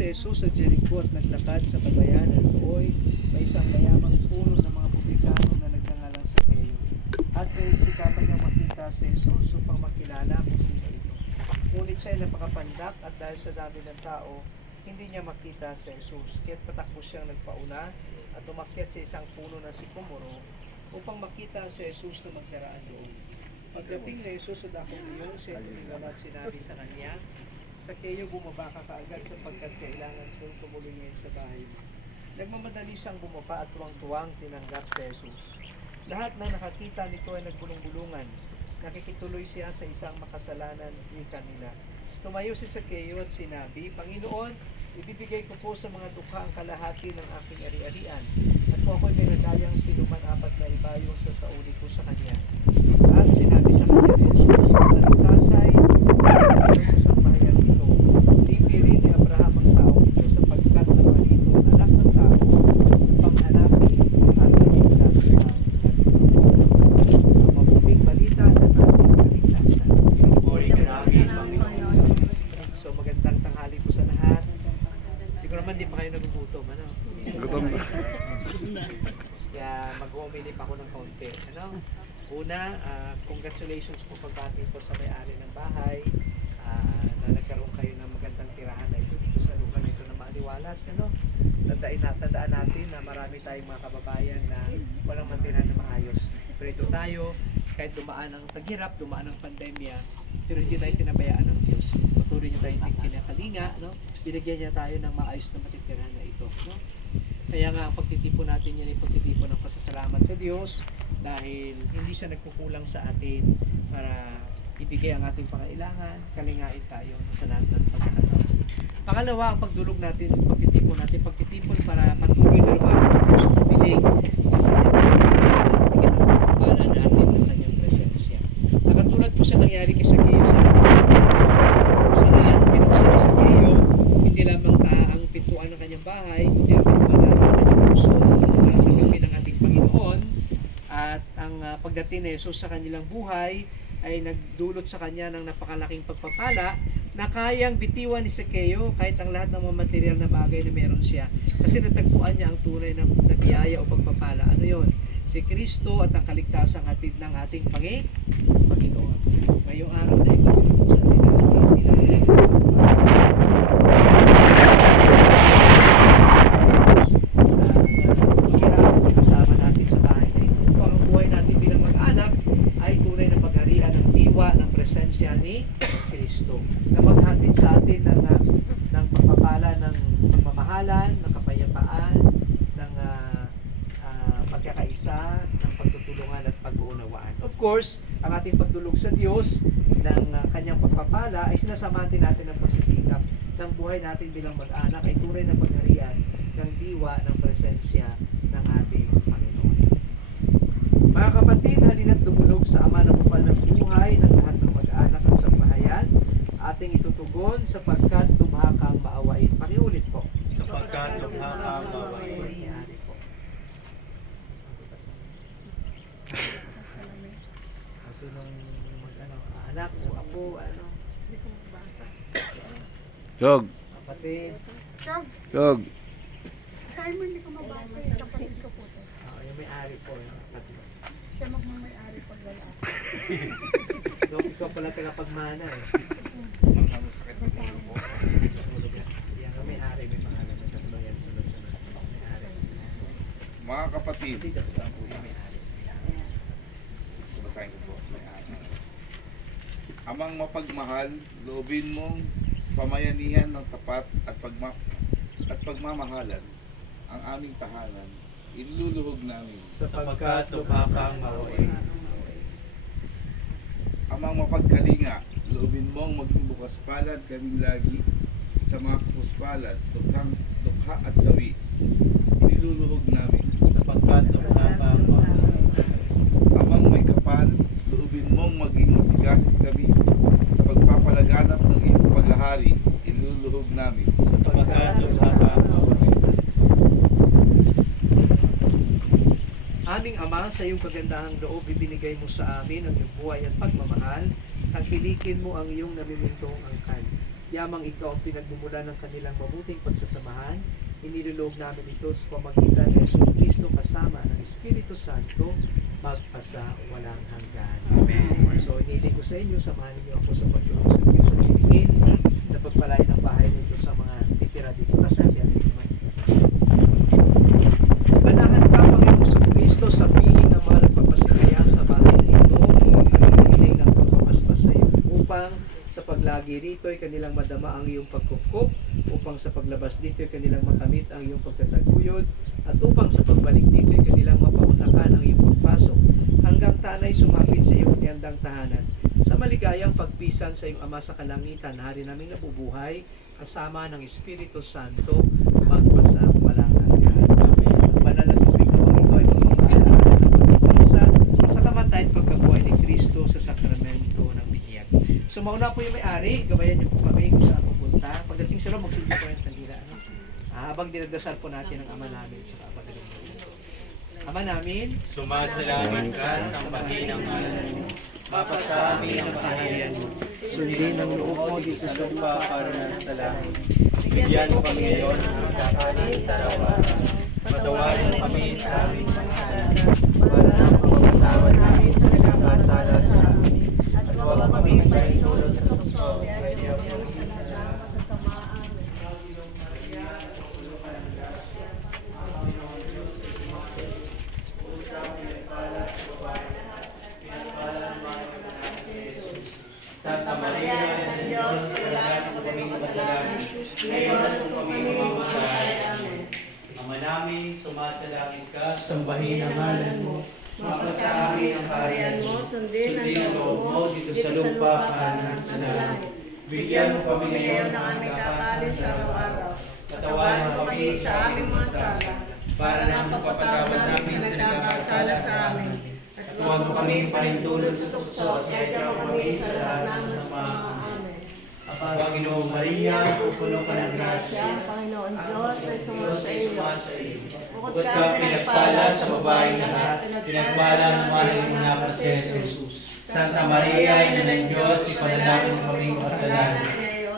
si Jesus sa Jericho at naglakad sa kabayanan, doon may isang mayamang puno ng mga publikano na nagngangalang Sakeo. At pinagsikapan niya makita si Jesus upang makilala kung sino ito. Ngunit siya ay napakapandak at dahil sa dami ng tao, hindi niya makita si Jesus. Kaya't patakbo siyang nagpauna at umakyat sa isang puno ng sikomoro upang makita si Jesus na magdaraan doon. Pagdating ni Jesus sa dakong iyon, siya lumingon at sinabi sa kanya, Sakeo, bumaba ka kaagad sapagkat kailangan kong tumuloy ngayon sa bahay mo. Nagmamadali siyang bumaba at tuwang-tuwang tinanggap si Jesus. Lahat ng nakakita nito ay nagbulong-bulungan. Nakikituloy siya sa isang makasalanan ni kanila. Tumayo si Sakeo at sinabi, Panginoon, ibibigay ko po sa mga dukha ang kalahati ng aking ari-arian. At kung ako'y may nagayang sinuman 4 na ibayong sasauli ko sa kanya. At sinabi sa kanya ni Jesus, Talutasay, sa sambahayan ito. Lipirin ni Abraham ang taong ito sapagkat naman ito ang anak ng tao upang hanapin at maligtas ang ang mabuting balita ng ating kaligtasan. Puri ka namin, Panginoon. So magandang tanghali po sa lahat. Siguro naman di pa kayo nagugutom, ano? Gutom na. Kaya mag-uumili pa ako ng konti. Ano? Una, congratulations po pagbati po sa may-ari ng bahay na nagkaroon kayo ng magandang tirahan na ito dito sa lugar nito na maaliwalas. Ano? Tandaan natin na marami tayong mga kababayan na walang matirahan na maayos. Pero ito tayo, kahit dumaan ang taghirap, dumaan ang pandemya, pero hindi tayo pinabayaan ng Diyos. Patuloy niyo tayong kinakalinga, no? Binigyan niya tayo ng maayos na matitirahan na ito. No? Kaya nga ang pagtitipon natin yan ay pagtitipon ng pasasalamat sa Diyos dahil hindi siya nagkukulang sa atin para ibigay ang ating pangailangan, kalingain tayo sa lahat ng pagkakataon. Pangalawa, ang pagdulog natin, pagtitipon para patuloy na lumaban sa Diyos sa piling. Bigyan ang pagpapala natin ng kanyang presensya. Nakatulad po sa nangyari kay Sakeo sa kung saan pinuksan ni Sakeo, hindi lamang ang pintuan ng kanyang bahay, kundi ang pintuan ng kanyang puso para tanggapin ang ating Panginoon. At ang pagdating ni Jesus sa kanilang buhay ay nagdulot sa kanya ng napakalaking pagpapala na kayang bitiwan ni Sakeo kahit ang lahat ng mga material na bagay na meron siya. Kasi natagpuan niya ang tunay na biyaya o pagpapala. Ano yon? Si Kristo at ang kaligtasang hatid ng ating Panginoon. Ngayong araw na ito, bubuksan din natin kasama natin sa bahay na ito. Kung ang buhay natin bilang mag-anak ay tunay na pagharian ng diwa ng presensya ni Kristo na maghatid sa atin ng pagpapala ng pagmamahalan, ng kapayapaan, ng pagkakaisa, ng pagtutulungan at pag-uunawaan. Of course, ang ating pagdulog sa Diyos ng kanyang pagpapala ay sinasamahan din natin ng pagsisikap ng buhay natin bilang mag-anak ay tunay na pagharian ng diwa ng presensya ng ating Panginoon. Mga kapatid, halina't dumulog sa Ama na bukal ng buhay ng lahat ng mag-anak at sambahayan. Ating itutugon sapagkat lumha kang maawain. Pakiulit po. Sapagkat lumha kang maawain. Kasi nung anak o apo, Jog. kapatid, Jog. Kaya mo hindi ko mabasa yung kapatid ko po. yung may-ari po, yung kapatid. Siya magmamayari pag lalaki. Dok, ikaw pala tagapagmana eh. Yan ang may-ari, may pangalan na tatlo yan, sunod-sunod. May-ari. Mga kapatid, Hindi ka po yung may-ari. basahin ko po. Amang mapagmahal, loobin mong pamayanihan ng tapat at pagmamahalan ang aming tahanan. Iluluhog namin. Sapagkat lumha kang maawain. Amang mapagkalinga, loobin mong maging bukas palad kaming lagi sa mga puspalad, dukha at sawi. Iluluhog namin. Sapagkat lumha kang maawain. Amang may kapal, loobin mong maging masigasig kami sa pagpapalaganap ng iyong paglahari. Iluluhog namin. Sapagkat lumha kang maawain. Aming Ama, sa iyong kagandahang loob, ibinigay mo sa amin ang iyong buhay at pagmamahal. Tangkilikin mo ang iyong namimintong angkan. Yamang ikaw ang pinagmumulan ng kanilang mabuting pagsasamahan, inilulog namin ito sa pamagitan ng Yesu Cristo kasama ng Espiritu Santo, magpasa walang hanggan. Amen. So, inilig ko sa inyo, samahan niyo ako sa pagtulong sa Diyos at ibigin na pagpalain ang bahay nito sa mga titira dito. Kasabi at ito. Manahan ka, Panginoon Kristo, sa piling ng mga nagpapasigaya sa bahay nito at piling ng pagpapaspas sa iyo upang sa paglagi rito ay kanilang madama ang iyong pagkukup, upang sa paglabas dito ay kanilang makamit ang iyong pagtataguyod, at upang sa pagbalik dito ay kanilang mapaunlakan ang iyong pagpasok, hanggang tanay sumapit sa iyong tiyandang tahanan. Sa maligayang pagpisan sa iyong Ama sa kalangitan, hari naming nabubuhay, kasama ng Espiritu Santo, magpasa walang hanggan. Ang banal na tubig na ito ay magmamahalaan ng pagpipisa sa kamatayan at pagkabuhay ni Kristo sa sakramento ng bihag. So mauna po yung may-ari, gabayan niyo po kami kung saan pupunta. Pagdating sa loob, magsilbi po yung tandila. Habang dinagdasal po natin ang Ama namin sa kapagaling mo. Ama namin, Sumasalamat ka ng pahinang ngalan mo. Mapasa amin ang kaharian mo. sundin ang loob mo dito sa lupa para sa langit. Bigyan mo kami ngayon ng kakanin sa araw-araw. Patawarin mo kami sa aming kasalanan. Para ang pagpapatawad namin sa nagkakasala sa amin. At huwag mo kami paintulot sa tukso. Kaya mo Santa Maria, ng Diyos, pinagalaman mo kaming kasalanan, ngayon at kung kami mamamatay. Amen. Ama namin, sumasalangit ka, sambahin ang ngalan mo, mapasa amin ang kaharian mo, sundin ang loob mo dito sa lupa kanan sa langit. Bigyan mo kami ngayon ng aming kakanin sa araw-araw. Patawarin mo kami sa aming mga sala, para na ang pagpapatawad namin sa nagkakasala sa amin. At huwag mo kami pahintulot sa tukso, at yadya mo kami sa lahat ng masama. Amen. Panginoong Maria, pupuno ka ng grasya, Panginoon Diyos, ay Diyos ay sumasa iyo. Bukod ka pinagpalad sa babaeng lahat, pinagpalad mo ang iyong anak si Jesus. Santa Maria, Ina ng Diyos, ipanalangin mo kaming kasalanan,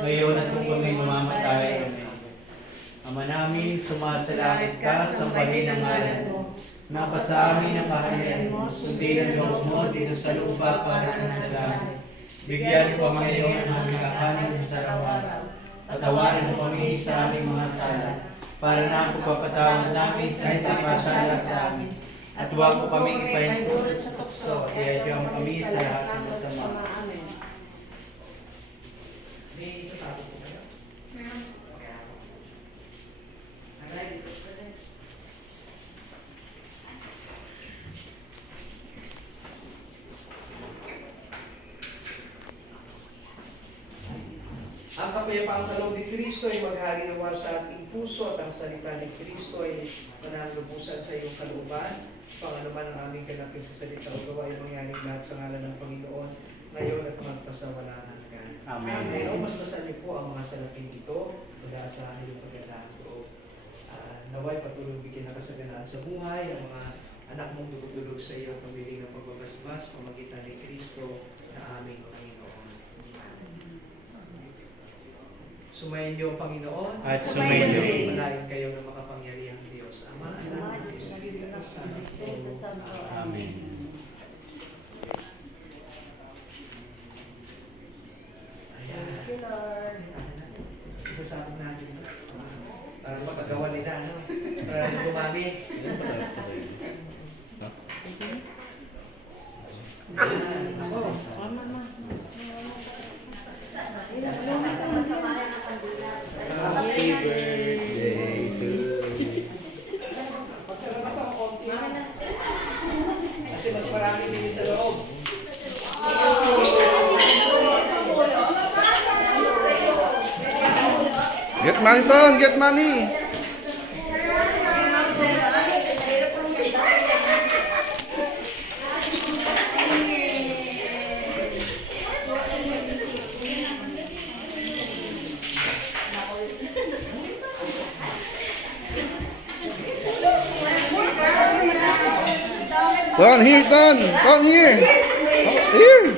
ngayon at kung kami mamamatay. Amen. Ama namin, sumasalangit ka, sambahin ang ngalan mo. Napasa amin ang kaharian mo, sundin ang loob mo dito sa lupa para sa langit. Bigyan mo kami ngayon ng aming kakanin sa araw-araw. Patawarin mo kami sa aming mga sala, para na ang pagpapatawad namin sa nagkakasala sa amin. At huwag mo kaming ipahintulot sa tukso, kaya diyan kami sa lahat ng masama. Amen. ang kapayapaang kaloob ni Kristo ay maghari nawa sa ating puso at ang salita ni Kristo ay mananalubusan sa iyong kalooban. Panganuman ang aming ganapin sa salita o gawa ay mangyaring lahat sa ngalan ng Panginoon ngayon at magpasawalaan hanggan. Amen. Ngayon, basbasan niyo po ang mga salapin ito mula sa inyong pagkadaan ko. Naway patuloy bigyan ng kasaganaan sa buhay ang mga anak mong tutulog sa iyo at pamiling ng pagbabasbas pamagitan ni Kristo na aming Panginoon. Sumayin niyo ang Panginoon At sumayin niyo. Malayan kayo ng makapangyarihang Diyos. Ama, Anak, at Espiritu Santo. Amen. Ayan. Isasabog natin. Para mapagawa nila, ano? Para gumami. Ako. Happy birthday to you. Pagsalabas ako konti. Kasi mas marami din sa loob. Get money, Ton! Get money! Ton, here, Ton! Ton, here! Here!